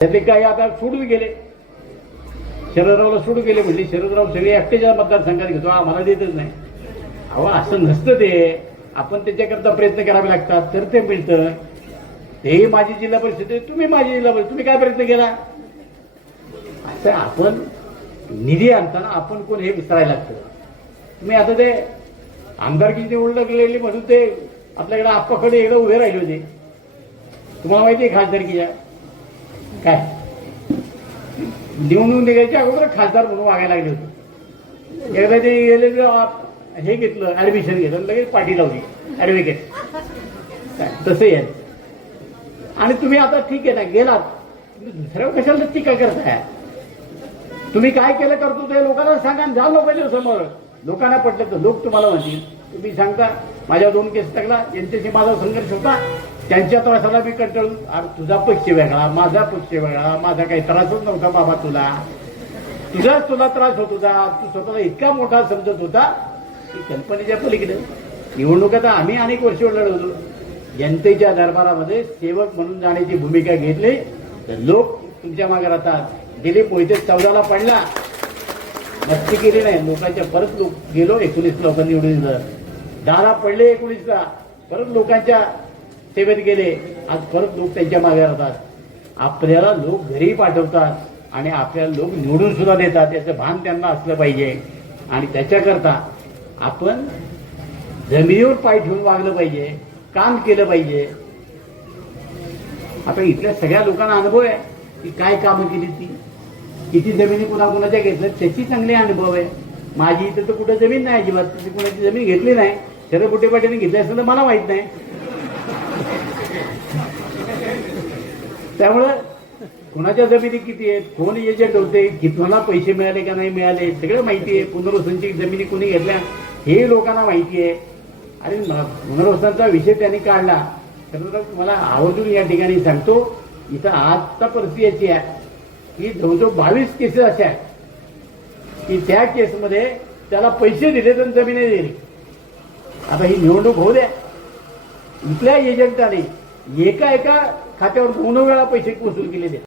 त्यातले काही आता सोडून गेले. शरदरावला सोडून गेले म्हणजे शरदराव सगळे एकटेच्या मतदारसंघात घेतो. आम्हाला देतच नाही. अहो असं नसतं ते. आपण त्याच्याकरता प्रयत्न करावे लागतात. तर ते मिळतं. तेही माझी जिल्हा परिषद तुम्ही माझी जिल्हा परिषद. तुम्ही काय प्रयत्न केला? असं आपण निधी आणताना आपण कोण हे विसरायला लागतं. मी आता ते आमदारकी निवडणूक लागलेली म्हणून ते आपल्याकडे आप्पाकडे एकदा उभे राहिले होते. तुम्हाला माहिती आहे खासदारकीच्या. काय? निवडून निघायच्या अगोदर खासदार म्हणून वागायला लागले होते. एकदा ते गेले हे घेतलं ऍडमिशन घेतलं लगेच पाठी लावली. ऍडव्होकेट तसं आहे आणि तुम्ही आता ठीक आहे ना गेलात. तुम्ही दुसऱ्यावर कशाला टीका करताय? तुम्ही काय केलं करतो ते लोकांना सांगा आणि जा लोकांच्या समोर. लोकांना पटलं तर लोक तुम्हाला म्हणतील. तुम्ही सांगता माझ्या दोन केस टाकला यांच्याशी माझा संघर्ष होता. त्यांच्या त्रासाला मी कंटाळून अरे तुझा पक्ष वेगळा माझा पक्ष वेगळा माझा काही त्रासच नव्हता बाबा तुला. तुझाच तुला त्रास होत होता तू स्वतःला इतका मोठा समजत होता. की कल्पनेच्या पलीकडे. निवडणुकात आम्ही अनेक वर्ष होतो. जनतेच्या दरबारामध्ये सेवक म्हणून जाण्याची भूमिका घेतली. तर लोक तुमच्या मागे राहतात. दिलीप मोहिते चौदाला पडला. मस्ती केली नाही. लोकांच्या परत लोक गेलो एकोणीस लोकांनी निवडून दिलं. दहाला पडले एकोणीसला. परत लोकांच्या सेवेत गेले आज परत लोक त्यांच्या मागे राहतात. आपल्याला लोक घरी पाठवतात आणि आपल्याला लोक निवडून सुद्धा देतात. याचं भान त्यांना असलं पाहिजे. आणि त्याच्याकरता आपण जमिनीवर पाय ठेवून वागलं पाहिजे काम केलं पाहिजे. आता इथल्या सगळ्या लोकांना अनुभव आहे की काय कामं केली ती. किती जमिनी कुणाकुणाच्या घेतल्या त्याची चांगले अनुभव आहे. माझी इथं तर कुठं जमीन नाही अजिबात. तिथे कुणाची जमीन घेतली नाही. शरद बुटे पाटील घेतली असेल तर मला माहीत नाही. त्यामुळं कुणाच्या जमिनी किती आहेत कोण एजंट होते कितवाला पैसे मिळाले का नाही मिळाले सगळं माहिती आहे. पुनर्वसनची जमिनी कोणी घेतल्या हे लोकांना माहिती आहे. आणि पुनर्वसनाचा विषय त्यांनी काढला तर मला आवर्जून या ठिकाणी सांगतो इथं आजचा परिस्थिती अशी आहे की जवळजवळ बावीस केसेस अशा आहेत की त्या केसमध्ये त्याला पैसे दिले तर जमिनी दिली. आता ही निवडणूक होऊ द्या. इथल्या एजंटाने एका एका खात्यावर दोन वेळा पैसे वसूल केलेले आहेत.